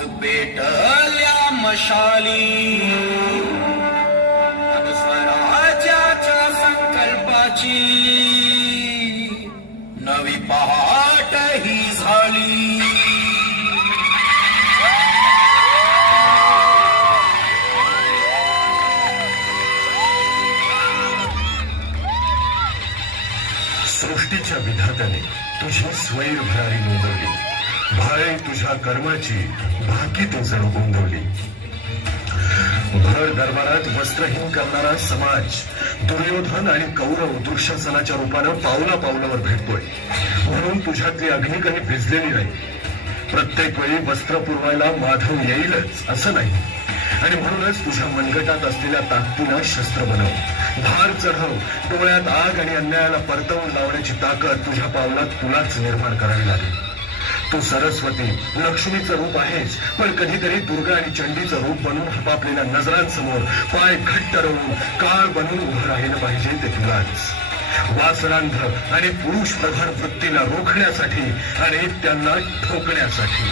पेटल्या मशाली स्वराज्याच्या संकल्पाची नवी पहाट ही झाली. सृष्टीच्या विधात्याने तुझी स्वैर भरारी नोंदवली. भाळे तुझ्या कर्माची भाकी ते जणू गोंदवली. भर दरबारात वस्त्रहीन करणारा समाज दुर्योधन आणि कौरव दुःशासनाच्या रूपानं पावला पावलावर भेटतोय. म्हणून तुझ्यातली अग्निकणी भिजलेली नाही. प्रत्येक वेळी वस्त्र पुरवायला माधव येईलच असं नाही. आणि म्हणूनच तुझ्या मनगटात असलेल्या ताकदीला शस्त्र बनव. धार चढव. डोळ्यात आग आणि अन्यायाला परतवून लावण्याची ताकद तुझ्या पावलात तुलाच निर्माण करावी लागेल. तू सरस्वती लक्ष्मीचं रूप आहेस, पण कधीतरी दुर्गा आणि चंडीचं रूप बनून हपापलेल्या नजरांसमोर पाय घट्ट रवून काळ बनून उभं राहिलं पाहिजे ते तुलाच. वासनांध आणि पुरुष प्रधान वृत्तीला रोखण्यासाठी आणि त्यांना ठोकण्यासाठी.